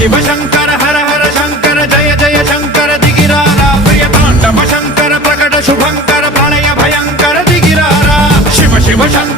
शिव शंकर हर हर शंकर जय जय शंकर दिगिरारा प्रिय तांडव शंकर प्रकट शुभंकर प्रलय भयंकर दिगिरारा शिव शिव शंकर